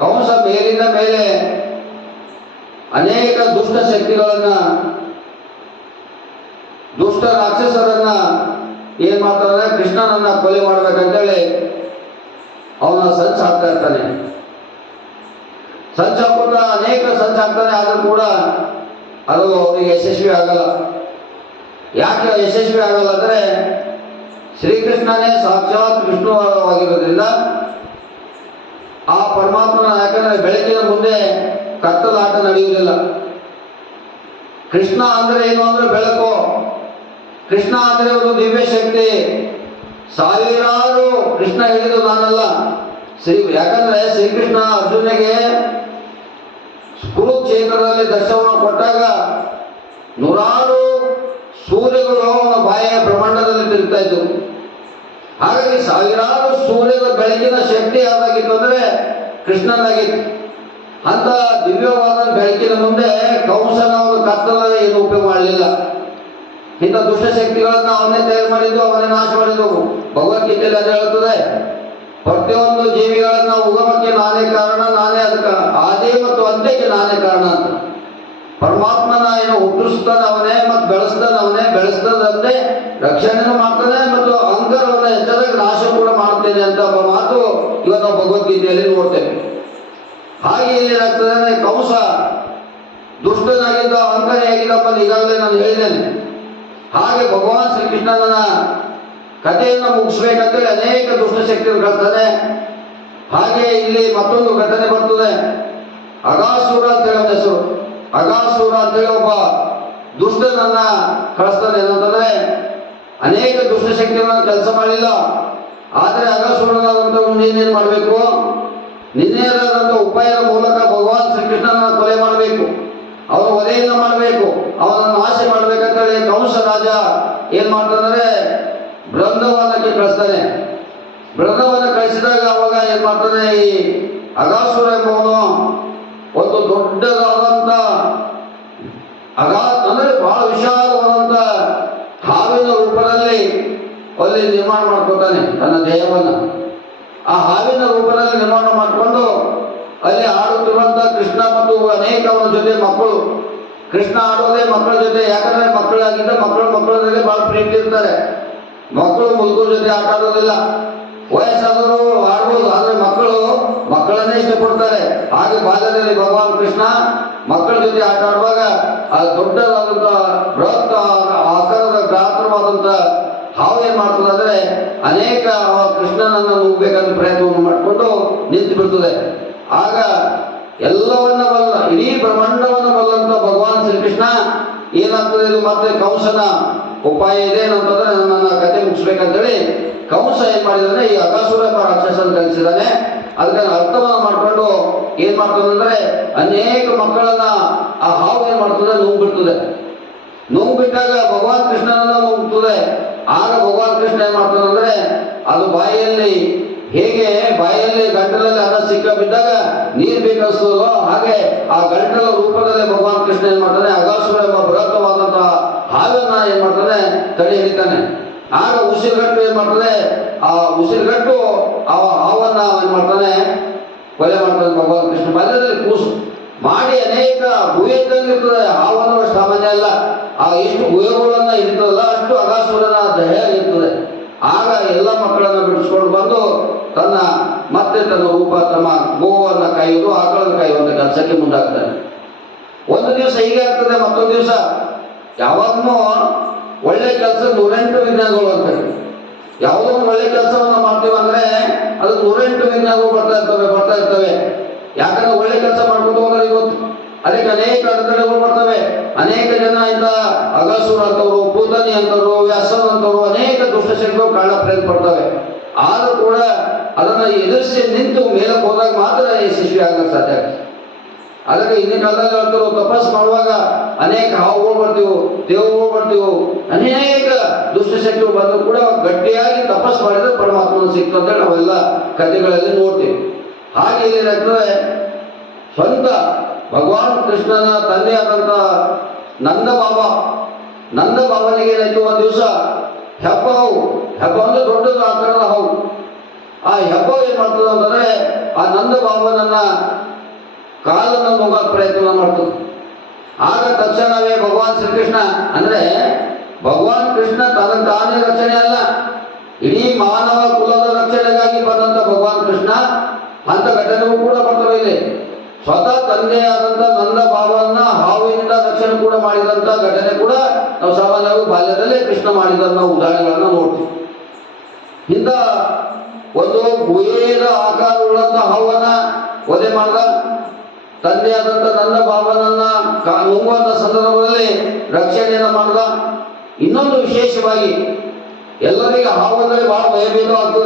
ಕಂಸ ಮೇಲಿನ ಮೇಲೆ ಅನೇಕ ದುಷ್ಟ ಶಕ್ತಿಗಳನ್ನ, ದುಷ್ಟ ರಾಕ್ಷಸರನ್ನ ಏನ್ ಮಾಡ್ತಾನೆ, ಕೃಷ್ಣನನ್ನ ಕೊಲೆ ಮಾಡ್ಬೇಕಂತೇಳಿ ಅವನ ಸಂಚು ಹಾಕ್ತಾ ಇರ್ತಾನೆ. ಸಂಚು ಹಾಕೋದ ಅನೇಕ ಸಂಚು ಹಾಕ್ತಾನೆ, ಆದ್ರೂ ಕೂಡ ಅದು ಅವನಿಗೆ ಯಶಸ್ವಿ ಆಗಲ್ಲ. ಯಾಕೆ ಯಶಸ್ವಿ ಆಗಲ್ಲ ಅಂದ್ರೆ, ಶ್ರೀಕೃಷ್ಣನೇ ಸಾಕ್ಷಾತ್ ವಿಷ್ಣುವಾಗಿರೋದ್ರಿಂದ ಆ ಪರಮಾತ್ಮನ, ಯಾಕಂದ್ರೆ ಬೆಳಕಿನ ಮುಂದೆ ಕತ್ತಲಾಟ ನಡೆಯುವುದಿಲ್ಲ. ಕೃಷ್ಣ ಅಂದ್ರೆ ಏನು ಅಂದ್ರೆ ಬೆಳಕು, ಕೃಷ್ಣ ಅಂದ್ರೆ ಒಂದು ದಿವ್ಯ ಶಕ್ತಿ. ಸಾವಿರಾರು ಕೃಷ್ಣ ಹೇಳಿದ್ದು ನಾನಲ್ಲ, ಯಾಕಂದ್ರೆ ಶ್ರೀಕೃಷ್ಣ ಅರ್ಜುನಿಗೆ ಕುರುಕ್ಷೇತ್ರದಲ್ಲಿ ದರ್ಶನವನ್ನು ಕೊಟ್ಟಾಗ ನೂರಾರು ಸೂರ್ಯಗಳು ಅವನ ಬಾಯಿಯ ಬ್ರಹ್ಮಾಂಡದಲ್ಲಿ ತಿರುಗ್ತಾ ಇದ್ದು. ಹಾಗಾಗಿ ಸಾವಿರಾರು ಸೂರ್ಯದ ಬೆಳಕಿನ ಶಕ್ತಿ ಯಾವ್ದಾಗಿತ್ತು ಅಂದ್ರೆ ಕೃಷ್ಣನಾಗಿತ್ತು. ಅಂತ ದಿವ್ಯವಾದ ಬೆಳಕಿನ ಮುಂದೆ ಕಂಸನ ಒಂದು ಕತ್ತಲಲ್ಲಿ ಏನು ಉಪಯೋಗ ಮಾಡಲಿಲ್ಲ. ಇಂಥ ದುಷ್ಟಶಕ್ತಿಗಳನ್ನ ಅವನೇ ತಯಾರು ಮಾಡಿದ್ದು, ಅವನೇ ನಾಶ ಮಾಡಿದ್ದು. ಭಗವದ್ಗೀತೆಯಲ್ಲಿ ಅದು ಹೇಳ್ತದೆ, ಪ್ರತಿಯೊಂದು ಜೀವಿಗಳನ್ನ ಉಗಮಕ್ಕೆ ನಾನೇ ಕಾರಣ, ನಾನೇ ಅದಕ್ಕೆ ಆದಿ ಮತ್ತು ಅಂತ್ಯಕ್ಕೆ ನಾನೇ ಕಾರಣ ಅಂತ. ಪರಮಾತ್ಮನ ಏನು ಹುಟ್ಟಿಸ್ತಾನೆ ಅವನೇ, ಮತ್ತು ಬೆಳೆಸ್ತಾನೆ ಅವನೇ, ಬೆಳೆಸ್ತದಂತೆ ರಕ್ಷಣೆನೂ ಮಾಡ್ತಾನೆ, ಮತ್ತು ಅಹಂಕಾರವನ್ನ ಹೆಚ್ಚಾದಾಗ ನಾಶ ಕೂಡ ಮಾಡ್ತೇನೆ ಅಂತ ಒಬ್ಬ ಮಾತು ಇವತ್ತು ನಾವು ಭಗವದ್ಗೀತೆಯಲ್ಲಿ ನೋಡ್ತೇವೆ. ಹಾಗೆ ಏನಾಗ್ತದೆ, ಕಂಸ ದುಷ್ಟನಾಗಿದ್ದ, ಅಹಂಕಾರಿಯಾಗಿದ್ದಪ್ಪ ಈಗಾಗಲೇ ನಾನು ಹೇಳಿದ್ದೇನೆ. ಹಾಗೆ ಭಗವಾನ್ ಶ್ರೀಕೃಷ್ಣನ ಕಥೆಯನ್ನು ಮುಗಿಸ್ಬೇಕಂತೇಳಿ ಅನೇಕ ದುಷ್ಟಶಕ್ತಿಗಳು ಕಳ್ತಾನೆ. ಹಾಗೆ ಇಲ್ಲಿ ಮತ್ತೊಂದು ಘಟನೆ ಬರ್ತದೆ. ಅಗಾಸುರ ಅಂತೇಳಿ ಅವನ ಹೆಸರು. ಅಗಾಸುರ ಅಂತೇಳಿ ಒಬ್ಬ ದುಷ್ಟನನ್ನ ಕಳಿಸ್ತಾನೆ. ಏನಂತಂದ್ರೆ ಅನೇಕ ದುಷ್ಟಶಕ್ತಿಗಳನ್ನ ಕೆಲಸ ಮಾಡಲಿಲ್ಲ. ಆದರೆ ಅಗಾಸುರನಾದಂಥ ನೀನೇನು ಮಾಡಬೇಕು, ನಿನ್ನೆದಾದಂಥ ಉಪಾಯದ ಮೂಲಕ ಭಗವಾನ್ ಶ್ರೀಕೃಷ್ಣನ ಕೊಲೆ ಮಾಡಬೇಕು, ಅವನ ವಧೆಯನ್ನು ಮಾಡಬೇಕು, ಅವನನ್ನು ನಾಶ ಮಾಡ್ಬೇಕಂತೇಳಿ ಕಂಸ ರಾಜ ಏನ್ ಮಾಡ್ತಾನೆ, ಬೃಂದವನಕ್ಕೆ ಕಳಿಸ್ತಾನೆ. ಬೃಂದವನ ಕಳಿಸಿದಾಗ ಅವಾಗ ಏನ್ ಮಾಡ್ತಾನೆ, ಈ ಅಗಾಸುರ ಎಂಬವನು ಒಂದು ದೊಡ್ಡದಾದಂತ ಅಂದ್ರೆ ಬಹಳ ವಿಶಾಲವಾದಂತ ಹಾವಿನ ರೂಪದಲ್ಲಿ ಅಲ್ಲಿ ನಿರ್ಮಾಣ ಮಾಡ್ಕೊತಾನೆ ತನ್ನ ದೇಹವನ್ನು. ಆ ಹಾವಿನ ರೂಪದಲ್ಲಿ ನಿರ್ಮಾಣ ಮಾಡಿಕೊಂಡು ಅಲ್ಲಿ ಆಡುತ್ತಿರುವಂತ ಕೃಷ್ಣ ಮತ್ತು ಅನೇಕ ಅವನ ಜೊತೆ ಮಕ್ಕಳು, ಕೃಷ್ಣ ಆಡೋದೇ ಮಕ್ಕಳ ಜೊತೆ. ಯಾಕಂದ್ರೆ ಮಕ್ಕಳಾಗಿದ್ದ ಮಕ್ಕಳಲ್ಲಿ ಬಹಳ ಪ್ರೀತಿ ಇರ್ತಾರೆ. ಮಕ್ಕಳು ಮುದುಕರ ಜೊತೆ ಆಟ ಆಡೋದಿಲ್ಲ. ವಯಸ್ಸಾದವರು ಆಡ್ಬೋದು, ಆದ್ರೆ ಮಕ್ಕಳನ್ನೇ ಇಷ್ಟಪಡ್ತಾರೆ. ಹಾಗೆ ಬಾಲ್ಯದಲ್ಲಿ ಭಗವಾನ್ ಕೃಷ್ಣ ಮಕ್ಕಳ ಜೊತೆ ಆಟ ಆಡುವಾಗ ಆ ದೊಡ್ಡದಾದಂತ ಬೃಹತ್ ಆಕಾರದ ಗಾತ್ರವಾದಂತ ಹಾವು ಏನ್ ಮಾಡ್ತದೆ ಅಂದ್ರೆ ಅನೇಕ ಕೃಷ್ಣನನ್ನು ನುಗ್ಗಬೇಕಂತ ಪ್ರಯತ್ನವನ್ನು ಮಾಡಿಕೊಂಡು ನಿಂತು ಬಿಡ್ತದೆ. ಆಗ ಎಲ್ಲವನ್ನ ಬಲ್ಲ, ಇಡೀ ಬ್ರಹ್ಮಾಂಡವನ್ನು ಬಲ್ಲಂತ ಭಗವಾನ್ ಶ್ರೀಕೃಷ್ಣ ಏನಾಗ್ತದೆ, ಇದು ಮತ್ತೆ ಕಂಸನ ಉಪಾಯ ಇದೆ ಅಂತಂದ್ರೆ ನನ್ನ ಕತೆ ಮುಗಿಸ್ಬೇಕಂತೇಳಿ ಕಂಸ ಏನ್ ಮಾಡಿದಾನೆ, ಈ ಅಗಾಸುರ ರಾಕ್ಷಸನ ಕಲಿಸಿದಾನೆ. ಅದಕ್ಕೆ ಅರ್ಥವನ್ನು ಮಾಡ್ಕೊಂಡು ಏನ್ ಮಾಡ್ತದೆ ಅಂದ್ರೆ ಅನೇಕ ಮಕ್ಕಳನ್ನ ಆ ಹಾವು ಏನ್ ಮಾಡ್ತದೆ, ನುಂಗ್ಬಿಡ್ತದೆ. ನುಂಗ್ಬಿಟ್ಟಾಗ ಭಗವಾನ್ ಕೃಷ್ಣನನ್ನ ನುಂಗ್ತದೆ. ಆಗ ಭಗವಾನ್ ಕೃಷ್ಣ ಏನ್ ಮಾಡ್ತಾನೆ ಅಂದ್ರೆ ಅದು ಬಾಯಿಯಲ್ಲಿ ಹೇಗೆ ಬಾಯಿಯಲ್ಲಿ ಗಂಟಲಲ್ಲಿ ಅನ್ನ ಸಿಕ್ಕ ಬಿದ್ದಾಗ ನೀರು ಬೇಕನ್ಸ್ತದೋ ಹಾಗೆ ಆ ಗಂಟಲ ರೂಪದಲ್ಲಿ ಭಗವಾನ್ ಕೃಷ್ಣ ಏನ್ ಮಾಡ್ತಾನೆ, ಅಗಾಸುರ ಎಂಬ ಬೃಹತ್ತವಾದಂತಹ ಹಾವನ್ನ ಏನ್ ಮಾಡ್ತಾನೆ, ತಡೆ ಹಿಡಿತಾನೆ. ಆಗ ಉಸಿರುಗಟ್ಟು ಏನ್ ಮಾಡ್ತಾನೆ, ಆ ಉಸಿರುಗಟ್ಟು ಆ ಹಾವನ್ನ ಏನ್ ಮಾಡ್ತಾನೆ, ಕೊಲೆ ಮಾಡ್ತಾನೆ ಭಗವಾನ್ ಕೃಷ್ಣ. ಬಾಲ್ಯದಲ್ಲಿ ಕೂಸು ಮಾಡಿ ಅನೇಕ ಗುಹೆದಂಗಿರ್ತದೆ. ಹಾವನ್ನು ಸಾಮಾನ್ಯ ಅಲ್ಲ, ಆ ಎಷ್ಟು ಗುಹೆಗಳನ್ನ ಇರ್ತದಲ್ಲ ಅಷ್ಟು ಅಗಾಸುರನ ದೇಹ ಇರ್ತದೆ. ಆಗ ಎಲ್ಲ ಮಕ್ಕಳನ್ನ ಬಿಡಿಸ್ಕೊಂಡು ಬಂದು ತನ್ನ ರೂಪ ತಮ್ಮ ಗೋವನ್ನ ಕಾಯುವುದು, ಆಕಳನ್ನು ಕಾಯುವಂತ ಕೆಲಸಕ್ಕೆ ಮುಂದಾಗ್ತಾನೆ. ಒಂದು ದಿವಸ ಹೀಗೆ ಆಗ್ತದೆ, ಮತ್ತೊಂದು ದಿವಸ ಯಾವಾಗ್ಲೂ ಒಳ್ಳೆ ಕೆಲಸ 108 ವಿಜ್ಞಾನಗಳು ಅಂತ ಹೇಳಿ ಯಾವುದೋ ಒಂದು ಒಳ್ಳೆ ಕೆಲಸವನ್ನ ಮಾಡ್ತೀವಿ ಅಂದ್ರೆ ಅದು 108 ವಿಜ್ಞಾನಗಳು ಬರ್ತಾ ಇರ್ತವೆ. ಯಾಕಂದ್ರೆ ಒಳ್ಳೆ ಕೆಲಸ ಮಾಡ್ಕೊಂಡು ಹೋದ್ರೆ ಇವತ್ತು ಅದಕ್ಕೆ ಅನೇಕ ಅಡೆತಡೆಗಳು ಬರ್ತವೆ. ಅನೇಕ ಜನ ಇಂಥ ಅಗಾಸುರ ಅಂತವ್ರು, ಪೂತನಿ ಅಂತವ್ರು, ವ್ಯಾಸನ ಅಂತವ್ರು ಅನೇಕ ದುಷ್ಟಶಕ್ತಿಗಳು ಕಾಣ ಪ್ರಯತ್ನ ಪಡ್ತವೆ. ಆದ್ರೂ ಕೂಡ ಅದನ್ನ ಎದುರಿಸಿ ನಿಂತು ಮೇಲಕ್ಕೆ ಹೋದಾಗ ಮಾತ್ರ ಯಶಸ್ವಿ ಆಗಕ್ಕೆ ಸಾಧ್ಯ ಆಗುತ್ತೆ. ಅದಕ್ಕೆ ಹಿಂದಿನ ಕಾಲದಲ್ಲಿ ಹೇಳ್ತಾರೆ, ತಪಸ್ ಮಾಡುವಾಗ ಅನೇಕ ಹಾವುಗಳು ಬರ್ತೀವಿ, ದೇವಗಳು ಬರ್ತೀವಿ, ಅನೇಕ ದುಷ್ಟಶಕ್ತಿಗಳು ಬಂದರೂ ಕೂಡ ಗಟ್ಟಿಯಾಗಿ ತಪಸ್ ಮಾಡಿದ್ರೆ ಪರಮಾತ್ಮನ ಸಿಕ್ತಂತೇಳಿ ನಾವೆಲ್ಲ ಕಥೆಗಳಲ್ಲಿ ನೋಡ್ತೀವಿ. ಹಾಗೆ ಏನಾಗ್ತದೆ, ಸ್ವಂತ ಭಗವಾನ್ ಕೃಷ್ಣನ ತಂದೆಯಾದಂಥ ನಂದ ಬಾಬನಿಗೆ ಏನಾಯ್ತು, ಒಂದು ದಿವಸ ಹೆಬ್ಬ ಅಂದ್ರೆ ದೊಡ್ಡದು ಆಕಾರದ ಹಾವು. ಆ ಹೆಬ್ಬ ಏನ್ ಮಾಡ್ತದೆ ಅಂತಂದ್ರೆ ಆ ನಂದ ಬಾಬನನ್ನ ಕಾಲನ್ನು ನುಂಗಕ್ಕೆ ಪ್ರಯತ್ನ ಮಾಡ್ತದೆ. ಆಗ ತಕ್ಷಣವೇ ಭಗವಾನ್ ಶ್ರೀಕೃಷ್ಣ, ಅಂದ್ರೆ ಭಗವಾನ್ ಕೃಷ್ಣ ತನ್ನ ತಾನೇ ರಕ್ಷಣೆ ಅಲ್ಲ, ಇಡೀ ಮಾನವ ಕುಲದ ರಕ್ಷಣೆಗಾಗಿ ಬಂದಂತ ಭಗವಾನ್ ಕೃಷ್ಣ ಅಂತ ಘಟನೆಗೂ ಕೂಡ ಬರ್ತವೆ ಇಲ್ಲಿ. ಸ್ವತಃ ತಂದೆಯಾದಂತ ನಂದ ಬಾಬನ ಹಾವಿನಿಂದ ರಕ್ಷಣೆ ಕೂಡ ಮಾಡಿದಂತ ಘಟನೆ ಕೂಡ ನಾವು ಸಾಮಾನ್ಯವಾಗಿ ಬಾಲ್ಯದಲ್ಲೇ ಕೃಷ್ಣ ಮಾಡಿದ ನಾವು ಉದಾಹರಣೆಗಳನ್ನ ನೋಡ್ತೀವಿ. ಇಂಥ ಒಂದು ಗುಹೆಯ ಆಕಾರವುಳ್ಳಂತ ಹಾವನ್ನ ವಧೆ ಮಾಡಿದ, ತಂದೆಯಾದಂತ ನಂದ ಬಾಬನನ್ನ ನುಂಗುವಂತ ಸಂದರ್ಭದಲ್ಲಿ ರಕ್ಷಣೆಯನ್ನ ಮಾಡಿದ. ಇನ್ನೊಂದು ವಿಶೇಷವಾಗಿ ಎಲ್ಲರಿಗೆ ಹಾವು ಅಂದರೆ ಬಹಳ ಭಯಭೀತ ಆಗ್ತದೆ.